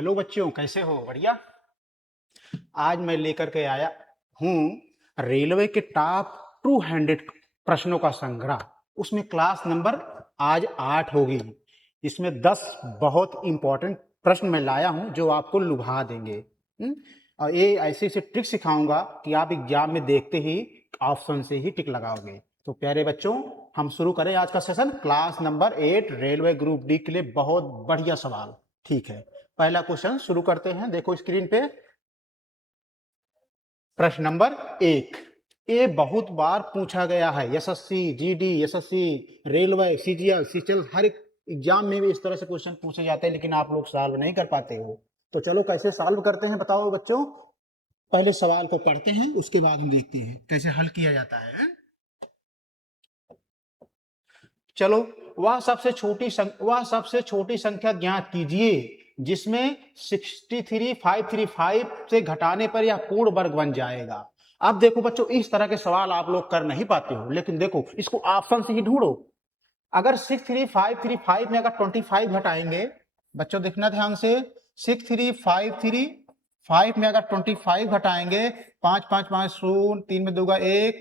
Hello बच्चों, कैसे हो? बढ़िया। आज मैं लेकर के आया हूँ रेलवे के टॉप 200 प्रश्नों का संग्रह। उसमें क्लास नंबर आज 8 होगी। इसमें 10 बहुत इंपॉर्टेंट प्रश्न मैं लाया हूँ जो आपको लुभा देंगे। और ये ऐसे ऐसे ट्रिक सिखाऊंगा कि आप एग्जाम में देखते ही ऑप्शन से ही टिक लगाओगे। तो प्यारे बच्चों, हम शुरू करें आज का session. Class number 8 railway group D के लिए बहुत बढ़िया सवाल। ठीक है, पहला क्वेश्चन शुरू करते हैं। देखो स्क्रीन पे प्रश्न नंबर 1। ये बहुत बार पूछा गया है, SSC, GD, SSC, railway, CGL, CGL, हर एक एग्जाम में भी इस तरह से क्वेश्चन पूछे जाते हैं, लेकिन आप लोग सॉल्व नहीं कर पाते हो। तो चलो कैसे सॉल्व करते हैं बताओ बच्चों। पहले सवाल को पढ़ते हैं, उसके बाद हम देखते हैं कैसे हल किया जाता है। चलो, वह सबसे छोटी संख्या ज्ञात कीजिए जिसमें 63535 से घटाने पर यह पूर्ण वर्ग बन जाएगा। अब देखो बच्चों, इस तरह के सवाल आप लोग कर नहीं पाते हो, लेकिन देखो इसको ऑप्शन से ही ढूंढो। अगर 63535 में अगर 25 घटाएंगे, बच्चों देखना ध्यान से, 63535 में अगर 25 घटाएंगे, 5 5 5 0, 3 में दूंगा 1,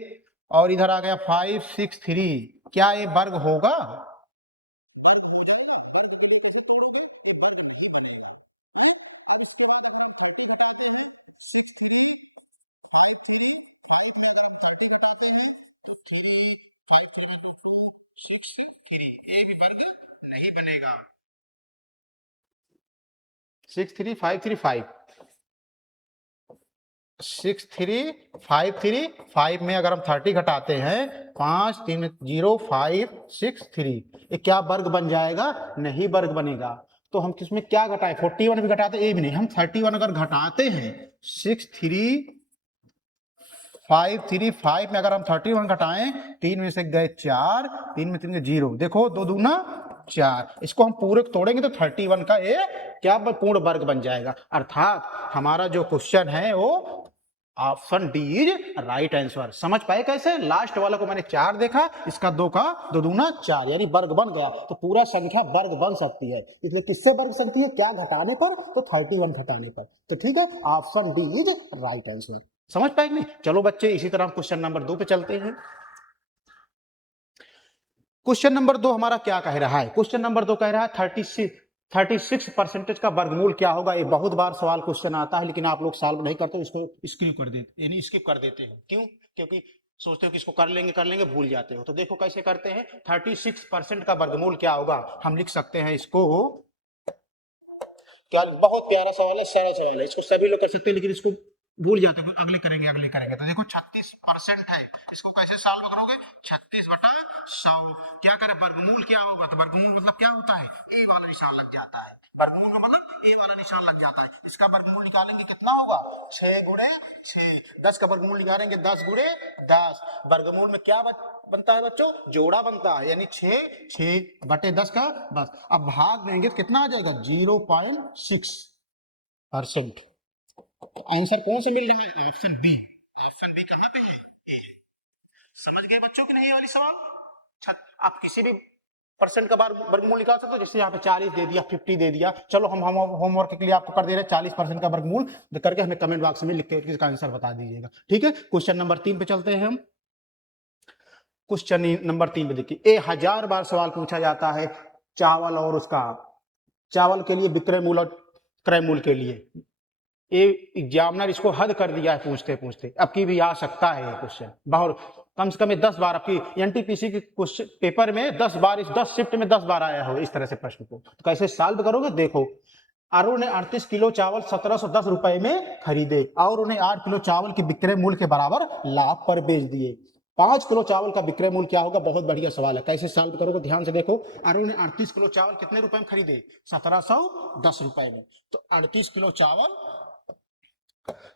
और इधर आ गया 563, क्या ये वर्ग होगा? ये भी वर्ग नहीं बनेगा। 63535 में अगर हम 30 घटाते हैं, 5 3 0 5 6 3, ये क्या वर्ग बन जाएगा? नहीं वर्ग बनेगा। तो हम किसमें क्या घटाए? 41 भी घटाते, ये भी नहीं। हम 31 अगर घटाते हैं 63535 में अगर हम 31 घटाएं, 3 में से गए 4, 3 में 3 0, देखो 2 दूना 4, इसको हम पूरे तोड़ेंगे तो 31 का ये क्या पूर्ण वर्ग बन जाएगा। अर्थात हमारा जो क्वेश्चन है वो option D is right answer. समझ पाए कैसे? लास्ट वाला को मैंने 4 देखा, इसका 2 का 2 दूना 4, यानी वर्ग बन गया। तो पूरा संख्या वर्ग बन सकती है, इसलिए किससे वर्ग सकती है? क्या घटाने पर? तो 31 घटाने पर। तो ठीक है, option D is right answer. समझ पाए कि नहीं? चलो बच्चे, इसी तरह क्वेश्चन नंबर 2 पे चलते हैं। क्वेश्चन नंबर 2 हमारा क्या कह रहा है? क्वेश्चन नंबर 2 कह रहा है 36% का वर्गमूल क्या होगा। ये बहुत बार सवाल क्वेश्चन आता है, लेकिन आप लोग सॉल्व नहीं करते, इसको स्किप कर देते, यानी स्किप कर देते हो। क्यों? क्योंकि सोचते हो कि इसको कर लेंगे, भूल जाते हो। तो देखो कैसे करते हैं। 36% का वर्गमूल क्या होगा? हम लिख सकते हैं इसको, क्या, बहुत प्यारा सवाल है, सरल सवाल है, इसको सभी लोग कर सकते हैं, लेकिन इसको भूल जाते हो। अगले करेंगे। तो देखो 36% है, इसको कैसे सॉल्व करोगे? 36/100। क्या करे? वर्गमूल क्या होगा? तो वर्गमूल मतलब क्या होता है? ए वाला निशान लग जाता है। वर्गमूल का मतलब ए वाला निशान लग जाता है। इसका वर्गमूल निकालेंगे, कितना होगा? 6 गुणे 6। 10 का वर्गमूल निकालेंगे, 10 गुणे 10। वर्गमूल में क्या बनता है बच्चों? जोड़ा बनता है, यानी 6/10 का 10। अब भाग देंगे तो कितना आ जाएगा? 0.6%। आंसर कौन से मिल रहा है? Option B. ऑप्शन बी कहां पे है? समझ गए बच्चों कि नहीं? ये वाली सवाल आप किसी भी परसेंट का वर्गमूल निकाल सकते हो। जैसे यहाँ पे 40 दे दिया, 50 दे दिया। चलो हम होमवर्क के लिए आपको कर दे रहे हैं 40% का वर्गमूल करके हमें कमेंट बॉक्स में लिख के इसका आंसर बता दीजिएगा। ठीक है, क्वेश्चन नंबर 3 पे चलते हैं हम। क्वेश्चन नंबर 3 पे देखिए, 1000 बार सवाल पूछा जाता है चावल और उसका, चावल के लिए विक्रय मूल्य और क्रय मूल्य के लिए। ये एग्जामिनर इसको हद कर दिया है पूछते पूछते। अब की भी आ सकता है ये क्वेश्चन, बहुत कम से कम 10 बार आपकी एनटीपीसी के क्वेश्चन पेपर में 10 बार, इस 10 शिफ्ट में 10 बार आया हो इस तरह से प्रश्न को। तो कैसे सॉल्व करोगे? देखो, अरुण ने 38 किलो चावल 1710 रुपए में खरीदे और उन्हें 8 किलो चावल के विक्रय मूल्य के बराबर लाभ पर बेच दिए। 5 किलो चावल का विक्रय मूल्य क्या होगा? बहुत बढ़िया सवाल है, कैसे सॉल्व करोगे? ध्यान से देखो, अरुण ने 38 किलो चावल कितने रुपए में खरीदे? 1710 रुपए में। तो 38 किलो चावल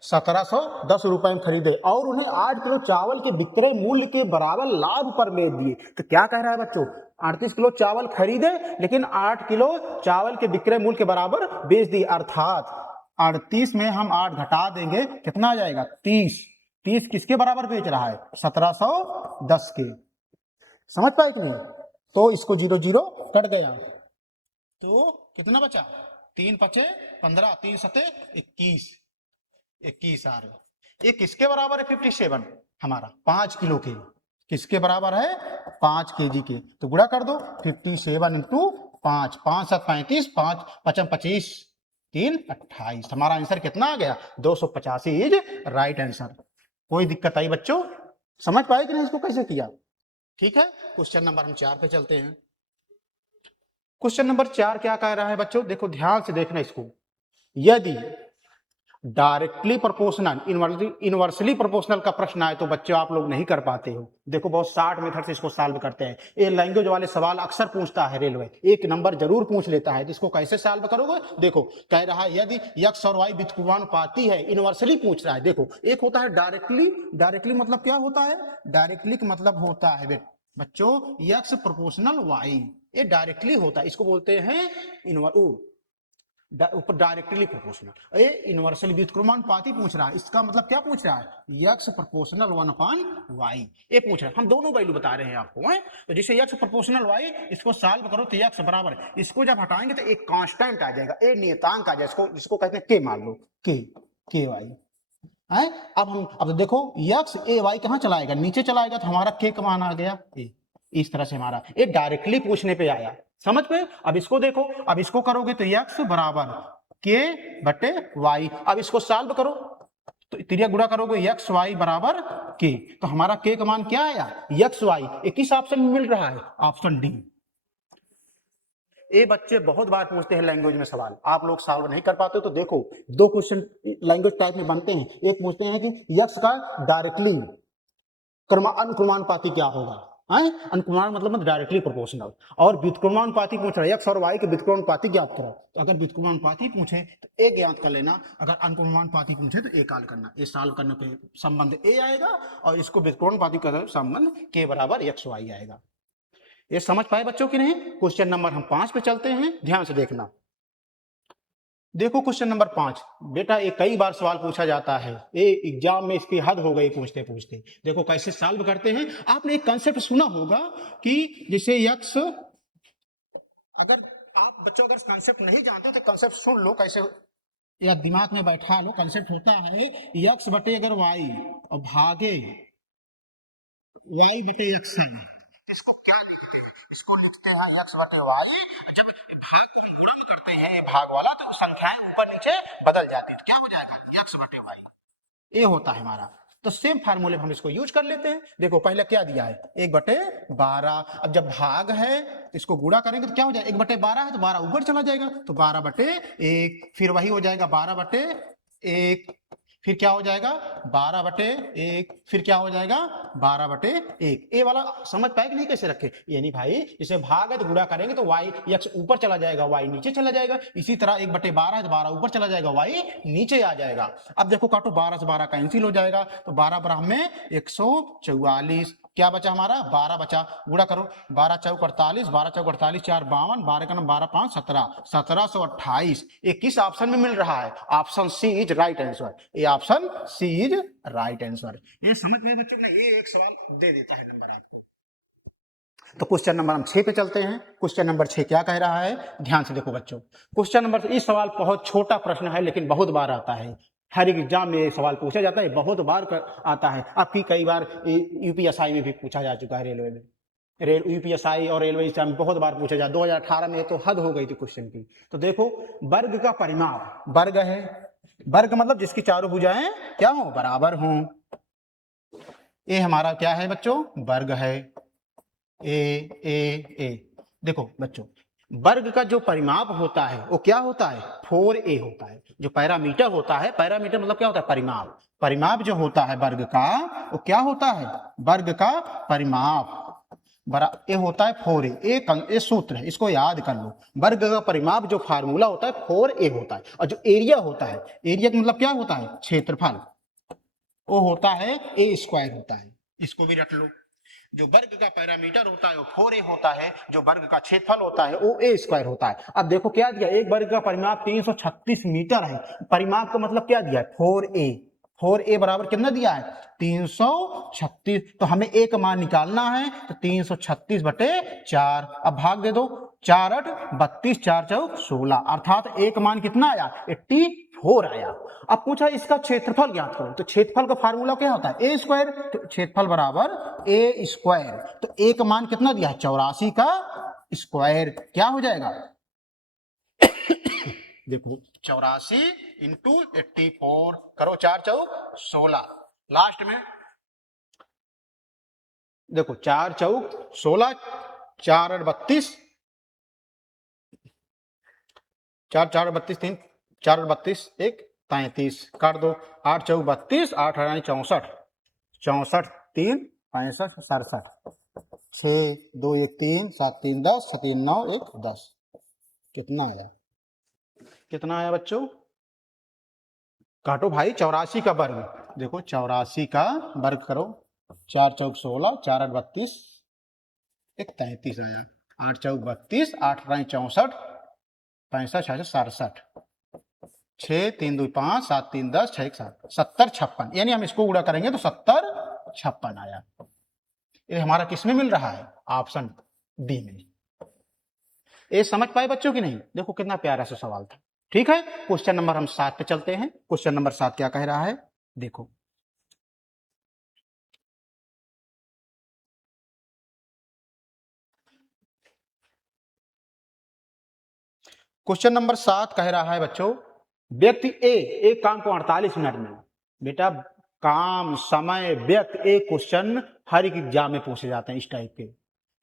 1710 रुपए में खरीदे और उन्हें 8 किलो चावल के विक्रय मूल्य के बराबर लाभ पर बेच दिए। तो क्या कह रहा है बच्चों? 38 किलो चावल खरीदे, लेकिन 8 किलो चावल के विक्रय मूल्य के बराबर बेच दिए। अर्थात 38 में हम 8 घटा देंगे, कितना आ जाएगा? 30। 30 किसके बराबर बेच रहा है? 1710 के। समझ पाए कि नहीं? तो इसको 0 0 कट गया, तो कितना बचा? 3 पचे 15, 3 सते 21, 21 आ रहे। ये किसके बराबर है 57? हमारा 5 किलो के। किसके बराबर है? 5 केजी के। तो गुणा कर दो 57 इंटू 5, 5 7 35, 5 5 25, 3 28। हमारा आंसर कितना आ गया? 285 इज राइट आंसर। कोई दिक्कत आई बच्चों? समझ पाए कि नहीं इसको कैसे किया? ठीक है, क्वेश्चन नंबर हम 4 पे चलते हैं। क्वेश्चन नंबर 4 क्या कह रहा है बच्चों? देखो ध्यान से देखना इसको। यदि डायरेक्टली प्रोपोर्शनल इनवर्सली प्रोपोर्शनल का प्रश्न आए तो बच्चों आप लोग नहीं कर पाते हो। देखो बहुत शार्ट मेथड से इसको सॉल्व करते हैं। ये लैंग्वेज वाले सवाल अक्सर पूछता है रेलवे, एक नंबर जरूर पूछ लेता है। तो इसको कैसे सॉल्व करोगे? देखो कह रहा है यदि x और y व्युत्क्रमानुपाती है, इनवर्सली पूछ रहा है। देखो एक होता है डायरेक्टली, डायरेक्टली मतलब क्या होता है? डायरेक्टली का मतलब होता है बच्चों x प्रोपोर्शनल y, ये डायरेक्टली होता है। इसको बोलते हैं ऊपर डायरेक्टली प्रोपोर्शनल। ये इनवर्सली व्युत्क्रमानुपाती पूछ रहा है। इसका मतलब क्या पूछ रहा है? x प्रोपोर्शनल 1/y ये पूछ रहा है। हम दोनों वैल्यू बता रहे हैं आपको हैं? तो जैसे x प्रोपोर्शनल y, इसको सॉल्व करो तो x बराबर है, इसको जब हटाएंगे तो एक कांस्टेंट आ जाएगा, एक नियतांक आ जाएगा, जिसको कहते हैं k, मान लो k y है। अब देखो x a y कहां चलाएगा? नीचे चलाएगा, तो हमारा k का मान आ गया a। इस तरह से हमारा ये डायरेक्टली पूछने पे आया, समझ में? अब इसको देखो, अब इसको करोगे तो x बराबर k बटे y। अब इसको सॉल्व करो तो तिरिया गुणा करोगे x y बराबर k, तो हमारा k का मान क्या आया? x y। ये किस ऑप्शन में मिल रहा है? Option D. ये बच्चे बहुत बार पूछते हैं लैंग्वेज में सवाल, आप लोग सॉल्व नहीं कर पाते। तो देखो दो क्वेश्चन लैंग्वेज टाइप में बनते हैं। एक पूछते हैं कि x का डायरेक्टली अनुक्रमानुपाती क्या होगा? अनुक्रमान मतलब डायरेक्टली प्रोपोर्शनल। और व्युत्क्रमानुपाती पूछ रहा है, x और y के व्युत्क्रमानुपाती ज्ञात करो। तो अगर व्युत्क्रमानुपाती पूछे तो a ज्ञात कर लेना, अगर अनुक्रमानुपाती पूछे तो a कॉल करना। ये सॉल्व करने पे संबंध a आएगा और इसको व्युत्क्रमानुपाती का संबंध k बराबर x y आएगा। ये समझ पाए बच्चों की नहीं? क्वेश्चन नंबर हम 5 पे चलते हैं, ध्यान से देखना। देखो क्वेश्चन नंबर 5 बेटा, ये कई बार सवाल पूछा जाता है, ये एग्जाम में इसकी हद हो गई पूछते पूछते। देखो कैसे सॉल्व करते हैं। आपने एक कंसेप्ट सुना होगा कि जैसे x, अगर आप बच्चों अगर कंसेप्ट नहीं जानते तो कंसेप्ट सुन लो कैसे, या दिमाग में बैठा लो। कंसेप्ट होता है x बटे अगर y और भागे y बटे x। इसको क्या लिखते हैं? इसको लिखते हैं x बटे y। जब भाग को हम गुणन करते हैं भाग वाला, तो संख्याएं ऊपर नीचे बदल जाती है, तो क्या हो जाएगा? x बटे y। ये होता है हमारा। तो सेम फार्मूले हम इसको यूज कर लेते हैं। देखो पहले क्या दिया है? 1/12। अब जब भाग है तो इसको गुणा करेंगे तो क्या हो जाएगा? 1/12 है तो 12 ऊपर चला जाएगा, तो 12/1। फिर वही हो जाएगा 12/1। फिर क्या हो जाएगा? 12/1। फिर क्या हो जाएगा? 12/1। ये वाला समझ पाए कि नहीं कैसे रखे? ये नहीं भाई, इसे भाग है तो गुणा करेंगे तो y x ऊपर चला जाएगा, y नीचे चला जाएगा। इसी तरह 1/12 है तो 12 ऊपर चला जाएगा, y नीचे आ जाएगा। अब देखो काटो, 12 से 12 कैंसिल हो जाएगा, तो 12 बराबर में 144। क्या बचा हमारा? 12 बचा। गुणा करो, 12 चौक 48, 12 चौक 48, 4 52, 12 का 12 5 17, 1728। ये किस ऑप्शन में मिल रहा है? Option C is right answer. ये option C is right answer. ये समझ में बच्चों ने, ये एक सवाल दे देता है नंबर आपको। तो क्वेश्चन नंबर हम 6 पे चलते हैं। क्वेश्चन नंबर 6 क्या कह रहा है? ध्यान से देखो बच्चों। क्वेश्चन नंबर, ये सवाल बहुत छोटा प्रश्न है लेकिन बहुत बार आता है, हर एक एग्जाम में सवाल पूछा जाता है, बहुत बार आता है। आपकी कई बार यूपीएसआई में भी पूछा जा चुका है, रेलवे में, यूपीएसआई और रेलवे एग्जाम में बहुत बार पूछा जा। 2018 में तो हद हो गई थी क्वेश्चन की। तो देखो वर्ग का परिमाप, वर्ग है, वर्ग मतलब जिसकी चारों भुजाएं क्या हो? बराबर हों। ये हमारा क्या है बच्चों? वर्ग है। ए। देखो बच्चों, वर्ग का जो परिमाप होता है वो क्या होता है? 4a होता है। जो पैरामीटर होता है, पैरामीटर मतलब क्या होता है? परिमाप। परिमाप जो होता है वर्ग का, वो क्या होता है? वर्ग का परिमाप ये होता है 4a। ये सूत्र है, इसको याद कर लो। वर्ग का परिमाप जो फार्मूला होता है 4a होता है। और जो एरिया होता है, एरिया का मतलब क्या होता है? क्षेत्रफल। वो होता है a² होता है। इसको भी रख लो। जो वर्ग का पैरामीटर होता है वो 4a होता है, जो वर्ग का क्षेत्रफल होता है वो a² होता है। अब देखो क्या दिया? एक वर्ग का परिमाप 336 मीटर है। परिमाप का मतलब क्या दिया है? 4a। 4a बराबर कितना दिया है? 336। तो हमें a का मान निकालना है, तो 336/4। अब भाग दे दो, 4 8 32, 4 4 16, अर्थात एक मान कितना आया? 84 आया। अब पूछा इसका क्षेत्रफल ज्ञात करो, तो क्षेत्रफल का फार्मूला क्या होता है? ए स्क्वायर, तो क्षेत्रफल बराबर ए स्क्वायर, तो एक मान कितना दिया है? 84 का स्क्वायर, क्या हो जाएगा? देखो 84 इंटू 84 करो, 4 4 16, लास्ट में देखो 4 4 16, 4 8 32, 4 4 32 3, 4 8 32 1 33, काट दो, 8 4 32, 8 8 64, 64 3 65 67, 6 2 1 3 7 3 10, 3 9 1 10, कितना आया? कितना आया बच्चों? काटो भाई, 84 का वर्ग, देखो 84 का वर्ग करो, 4 4 16, 4 8 32, 1 33 आया, 8 4 32, 8 8 64, 65 66 67, 6 3 2 5, 7 3 10, 6 1 7, 70 56, यानी हम इसको गुणा करेंगे तो 70 56 आया। ये हमारा किसमें मिल रहा है? ऑप्शन डी में। ये समझ पाए बच्चों की नहीं? देखो कितना प्यारा सा सवाल था। ठीक है, क्वेश्चन नंबर हम 7 पे चलते हैं। क्वेश्चन नंबर 7 क्या कह रहा है, देखो क्वेश्चन नंबर 7 कह रहा है बच्चों, व्यक्ति ए एक काम को 48 मिनट में, बेटा काम, समय, व्यक्ति, एक क्वेश्चन हर एक एग्जाम में पूछे जाते हैं इस टाइप के।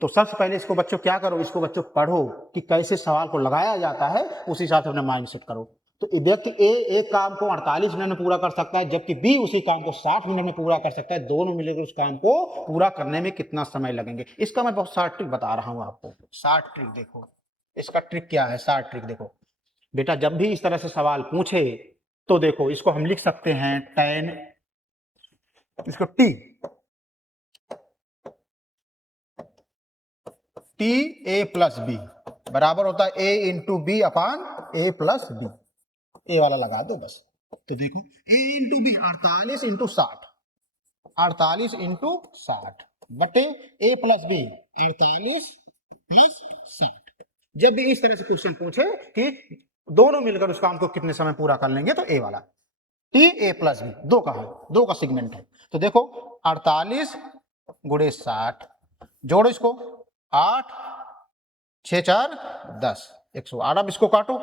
तो सबसे पहले इसको बच्चों क्या करो, इसको बच्चों पढ़ो कि कैसे सवाल को लगाया जाता है, उसी हिसाब से अपना माइंड सेट करो। तो व्यक्ति ए एक काम को 48 मिनट में पूरा कर सकता है, जबकि बी उसी काम को 60 मिनट में पूरा कर सकता है। दोनों मिलकर उस काम को पूरा करने में कितना समय लगेंगे? इसका मैं बहुत शार्ट ट्रिक बता रहा हूं आपको। शार्ट ट्रिक देखो, इसका ट्रिक क्या है? शार्ट ट्रिक देखो बेटा, जब भी इस तरह से सवाल पूछे तो देखो इसको हम लिख सकते हैं tan, इसको टी ए प्लस बी बराबर होता है ए into B upon A plus B. ए वाला लगा दो बस। तो देखो ए इंटू बी 48 इंटू 60, 48 इंटू 60 बटे ए प्लस बी 48 प्लस 60। जब भी इस तरह से क्वेश्चन पूछे कि दोनों मिलकर उस काम को कितने समय पूरा कर लेंगे, तो ए वाला टी ए प्लस बी, दो का है, दो का सेगमेंट है। तो देखो 48 गुणे 60, जोड़ो इसको, 8 6 4 10, 108। अब इसको काटो,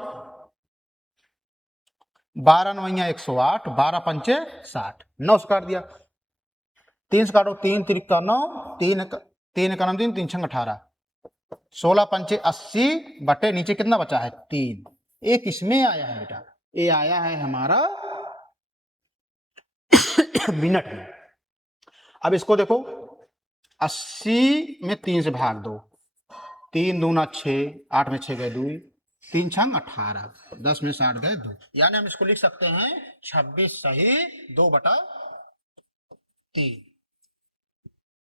12 9 108, 12 पंचे 60, 9 से काट दिया, 3 से काटो, 3 3 9, 3 3 का 9 3 3 6 18, 16 पंचे 80 बटे नीचे कितना बचा है? 3। एक इसमें आया है बेटा, ये आया है हमारा मिनट में। अब इसको देखो 80 में 3 से भाग दो, 3 दूना 6, 8 में 6 गए 2, 3 छंग 18, 10 में 60 गए 2, यानी हम इसको लिख सकते हैं 26 सही 2 बटा 3।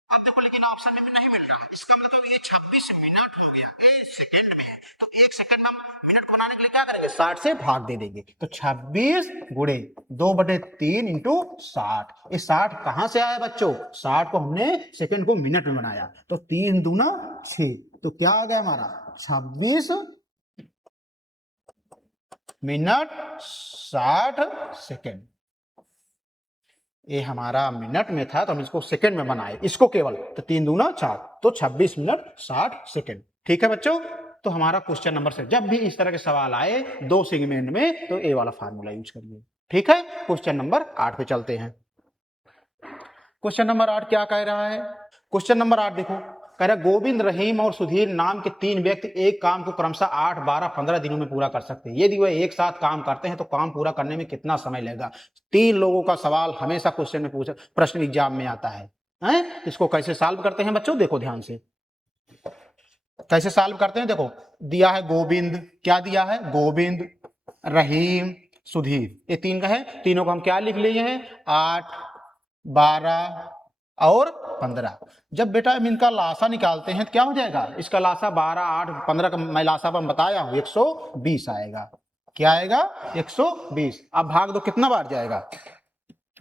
अब देखो लेकिन ऑप्शन में नहीं मिल रहा, इसका मतलब ये 26 मिनट हो गया, एक सेकंड में है, तो एक सेकंड में हम मिनट बनाने के लिए क्या करेंगे? 60 से भाग दे देंगे, तो 26 गुणे 2 बटे 3 इंटू 60। ये 60 कहां से आया बच्चों? 60 को हमने सेकंड को मिनट में बनाया, तो 3 दूना 6, तो क्या आ गया हमारा? 26 मिनट 60 सेकंड। ये हमारा मिनट में था तो हम इसको सेकंड में बनाए, इसको केवल, तो 3 दूना 4, तो 26 मिनट 60 सेकंड। ठीक है बच्चों, तो हमारा क्वेश्चन नंबर 6, जब भी इस तरह के सवाल आए दो सेगमेंट में, तो ए वाला फार्मूला यूज करिए। ठीक है, क्वेश्चन नंबर 8 पे चलते हैं। क्वेश्चन नंबर 8 क्या कह रहा है? क्वेश्चन नंबर 8 देखो, कह रहा है गोविंद, रहीम और सुधीर नाम के 3 व्यक्ति एक काम को क्रमशः 8 12 15 दिनों में पूरा कर सकते हैं। यदि वह एक साथ काम करते हैं तो काम पूरा करने में कितना समय लगेगा? 3 लोगों का सवाल हमेशा क्वेश्चन में पूछा, प्रश्न एग्जाम में आता है, हैं? इसको कैसे सॉल्व करते हैं बच्चों? देखो ध्यान से कैसे सॉल्व करते हैं। देखो दिया है गोविंद, क्या दिया है? गोविंद, रहीम, सुधीर, ये 3 का है। तीनों को हम क्या लिख लिए हैं? 8 12 और 15। जब बेटा हम इनका लासा निकालते हैं तो क्या हो जाएगा? इसका लासा 12 8 15 का मैं लासा पर बताया हूं, 120 आएगा। क्या आएगा? 120। अब भाग दो, कितना बार जाएगा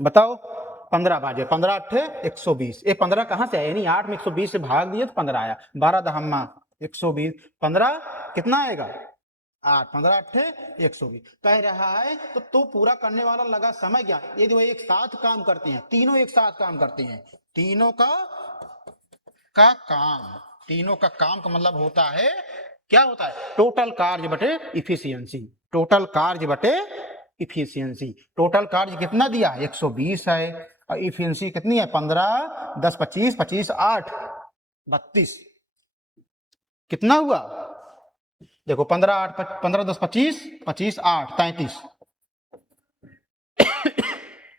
बताओ? 15 बार जाए, 15 8 120। ये 15 कहां से आया? यानी 8 में 120 से भाग दिए तो 15 आया। 12 दहम्मा 120, 15 कितना आएगा 8, 15 अट्ठे 120 कह रहा है। तो पूरा करने वाला लगा समय क्या, यदि वो एक साथ काम करते हैं, तीनों एक साथ काम करते हैं, तीनों का काम, तीनों का काम का मतलब होता है क्या होता है, टोटल कार्य बटे इफिशियंसी, टोटल कार्य बटे इफिशियंसी। टोटल कार्य कितना दिया है 120 है, और इफिशियंसी कितनी है 15, 10 25, 25 8 32, कितना हुआ देखो 15 8 15 10 25, 25 8 33।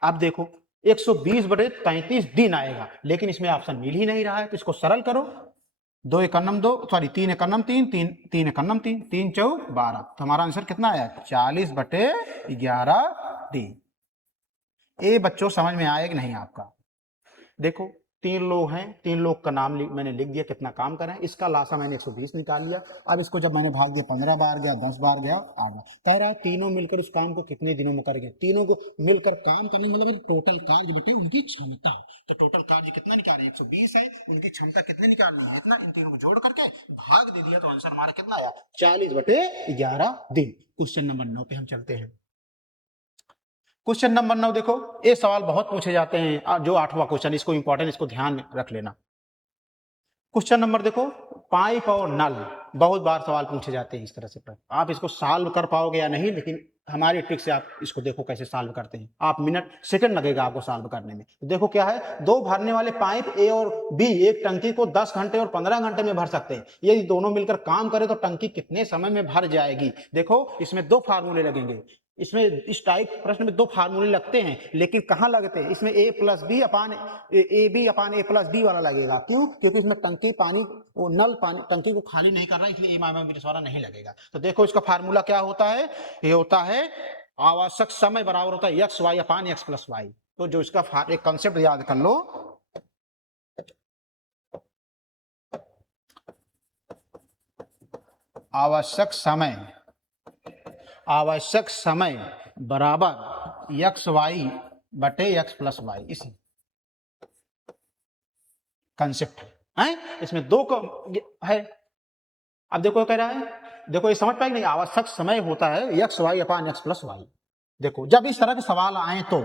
अब देखो 120 बटे 33 दिन आएगा, लेकिन इसमें ऑप्शन मिल ही नहीं रहा है, तो इसको सरल करो। 2 एकन्नम 2, सॉरी 3 एकन्नम 3, 3 एकन्नम 3, 3 चौ 12, तो हमारा आंसर कितना आया 40 बटे 11 दिन। ये बच्चों समझ में आया कि नहीं आपका। देखो 3 लोग हैं, 3 लोग का नाम मैंने लिख दिया, कितना काम करें, इसका लासा मैंने 120 निकाल लिया। अब इसको जब मैंने भाग दिया 15 बार गया, 10 बार गया, 8 बार, कह रहा है तीनों मिलकर उस काम को कितने दिनों में करेंगे। तीनों को मिलकर काम करने मतलब टोटल कार्य बटे उनकी क्षमता, तो टोटल कार्य कितना निकाल रहे 120 है, उनकी क्षमता कितनी निकालनी है इतना, इन तीनों को जोड़ करके भाग दे दिया, तो आंसर हमारा कितना आया 40 बटे 11 दिन। क्वेश्चन नंबर 9 पे हम चलते हैं। क्वेश्चन नंबर 9 देखो, ये सवाल बहुत पूछे जाते हैं, जो 8वां क्वेश्चन, इसको इंपॉर्टेंट, इसको ध्यान में रख लेना। क्वेश्चन नंबर देखो, पाइप और नल, बहुत बार सवाल पूछे जाते हैं इस तरह से। आप इसको सॉल्व कर पाओगे या नहीं, लेकिन हमारी ट्रिक से आप इसको देखो कैसे सॉल्व करते हैं। आप मिनट सेकंड लगेगा आपको सॉल्व करने में। तो देखो क्या है, दो भरने वाले पाइप ए और बी एक टंकी को 10 घंटे और 15 घंटे में भर सकते हैं। यदि दोनों मिलकर काम करें तो टंकी कितने समय में भर जाएगी। देखो इसमें दो फार्मूले लगेंगे, इसमें इस टाइप प्रश्न में दो फार्मूले लगते हैं, लेकिन कहां लगते हैं, इसमें A plus B upon A B upon A plus B वाला लगेगा। क्यों, क्योंकि इसमें टंकी पानी, वो नल पानी टंकी को खाली नहीं कर रहा है, इसलिए ए माइनस बी वाला नहीं लगेगा। तो देखो इसका फार्मूला क्या होता है, ये होता है आवश्यक समय बराबर होता है एक्स वाई अपान एक्स प्लस वाई। तो जो इसका एक कंसेप्ट याद कर लो, आवश्यक समय बराबर एक्स वाई बटे एक्स प्लस वाई, इसी कंसेप्ट है। इसमें दो है। अब देखो कह रहा है, देखो ये समझ पाएंगे नहीं, आवश्यक समय होता है एक्स वाई अपान एक्स प्लस वाई। देखो जब इस तरह के सवाल आए तो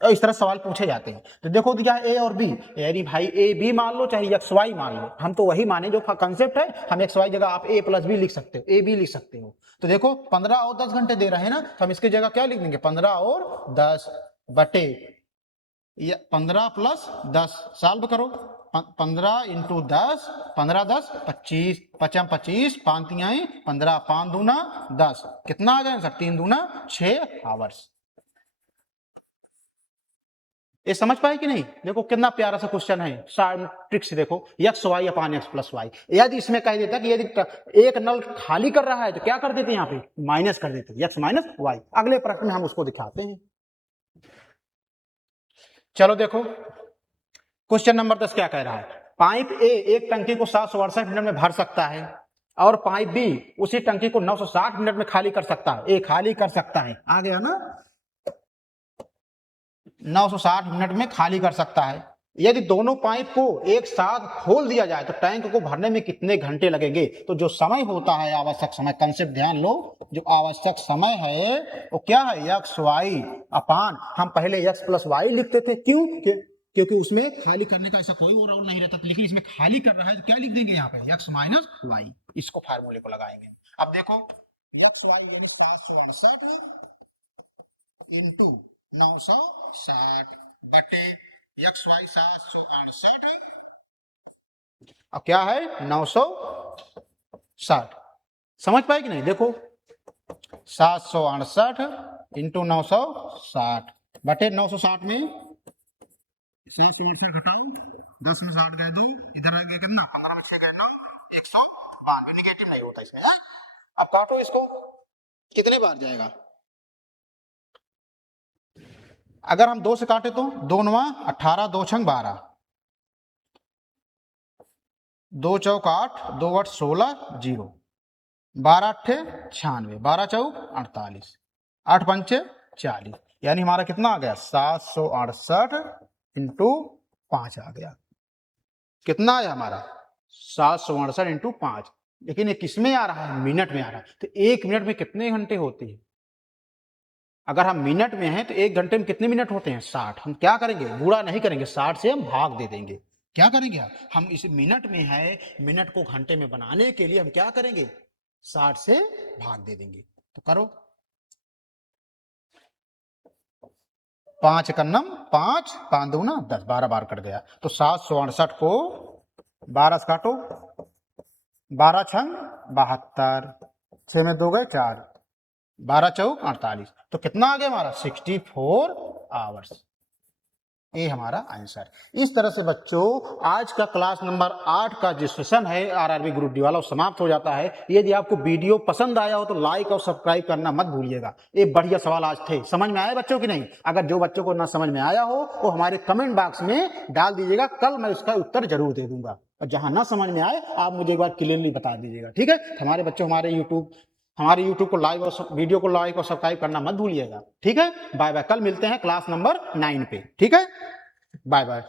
इस तरह सवाल पूछे जाते हैं, तो देखो क्या ए और बी, यानी भाई ए बी मान लो चाहे एक्स वाई मान लो, हम तो वही माने जो कंसेप्ट है। हम एक्स वाई जगह आप ए प्लस बी लिख सकते हो, ए बी लिख सकते हो। तो देखो 15 और 10 घंटे दे रहे हैं ना, तो हम इसकी जगह क्या लिख देंगे 15 और 10 बटे 15 प्लस 10, सॉल्व करो 15 इंटू 10, 15 10 25, 55 25, 5 3 15, 5 दूना 10, कितना आ जाएगा सर 3 दूना 6 आवर्स। ये समझ पाए कि नहीं। देखो कितना प्यारा सा क्वेश्चन है, ट्रिक से देखो एक्स वाई अपान एक्स प्लस वाई। यदि इसमें कह देता कि यदि एक नल खाली कर रहा है तो क्या कर देते यहाँ पे माइनस कर देते, एक्स माइनस वाई। अगले प्रश्न में हम उसको दिखाते हैं। चलो देखो क्वेश्चन नंबर 10 क्या कह रहा है, पाइप ए एक टंकी को 768 मिनट में भर सकता है और पाइप बी उसी टंकी को 960 मिनट में खाली कर सकता है। ए खाली कर सकता है, आ गया ना, 960 मिनट में खाली कर सकता है। यदि दोनों पाइप को एक साथ खोल दिया जाए तो टैंक को भरने में कितने घंटे लगेंगे। तो जो समय होता है आवश्यक समय, कंसेप्ट ध्यान लो, जो आवश्यक समय है वो क्या है एक्स वाई अपान, हम पहले एक्स प्लस वाई लिखते थे, क्यों, क्योंकि उसमें खाली करने का ऐसा कोई रोल नहीं रहता, लेकिन इसमें खाली कर रहा है तो क्या लिख देंगे यहाँ पे एक्स माइनस वाई, इसको फार्मूले को लगाएंगे। अब देखो एक्स वाई यानी 768 इंटू 960 बटे एक्स वाई 768, अब क्या है 960, समझ पाए कि नहीं। देखो 768 इंटू 960 बटे 960 में 10 में 60 गए 2, इधर आ गया कितना 15 में 6 गए 9, 192, निगेटिव नहीं होता इसमें। अब काटो इसको, कितने बार जाएगा, अगर हम 2 से काटे तो 2 9 18, 2 6 12, 2 चौक 8, 2 8 16 0, 12 अट्ठे 96, 12 चौक 48, 8 पंचे 40, यानी हमारा कितना आ गया 768 इंटू 5 आ गया, कितना आया हमारा 768 इंटू 5, लेकिन ये किस में आ रहा है, मिनट में आ रहा है। तो 1 मिनट में कितने घंटे होते हैं? अगर हम मिनट में हैं तो 1 घंटे में कितने मिनट होते हैं, 60। हम क्या करेंगे, गुणा नहीं करेंगे, 60 से हम भाग दे देंगे। क्या करेंगे हम इस मिनट में है, मिनट को घंटे में बनाने के लिए हम क्या करेंगे, 60 से भाग दे देंगे। तो करो, 5 कन्नम 5, 5 दूना 10, 12 बार कट गया। तो 768 को 12 से काटो, 12 छंग 72, 6 में 2 गए 4, 12 चौक 48। तो कितना आ गया हमारा, 64 आवर्स। ये हमारा आंसर। इस तरह से बच्चों आज का क्लास नंबर 8 का जो सेशन है आरआरबी ग्रुप डी वाला समाप्त हो जाता है। यदि आपको वीडियो पसंद आया हो तो लाइक और सब्सक्राइब करना मत भूलिएगा। ये बढ़िया सवाल आज थे, समझ में आए बच्चों की नहीं? अगर जो बच्चों को ना समझ में आया हो वो हमारे कमेंट बॉक्स में डाल दीजिएगा, कल मैं उसका उत्तर जरूर दे दूंगा। और जहां ना समझ में आए आप मुझे एक बार क्लियरली बता दीजिएगा, ठीक है? हमारे बच्चों हमारे यूट्यूब को लाइक और वीडियो को लाइक और सब्सक्राइब करना मत भूलिएगा, ठीक है? बाय बाय, कल मिलते हैं क्लास नंबर 9 पे, ठीक है? Bye bye.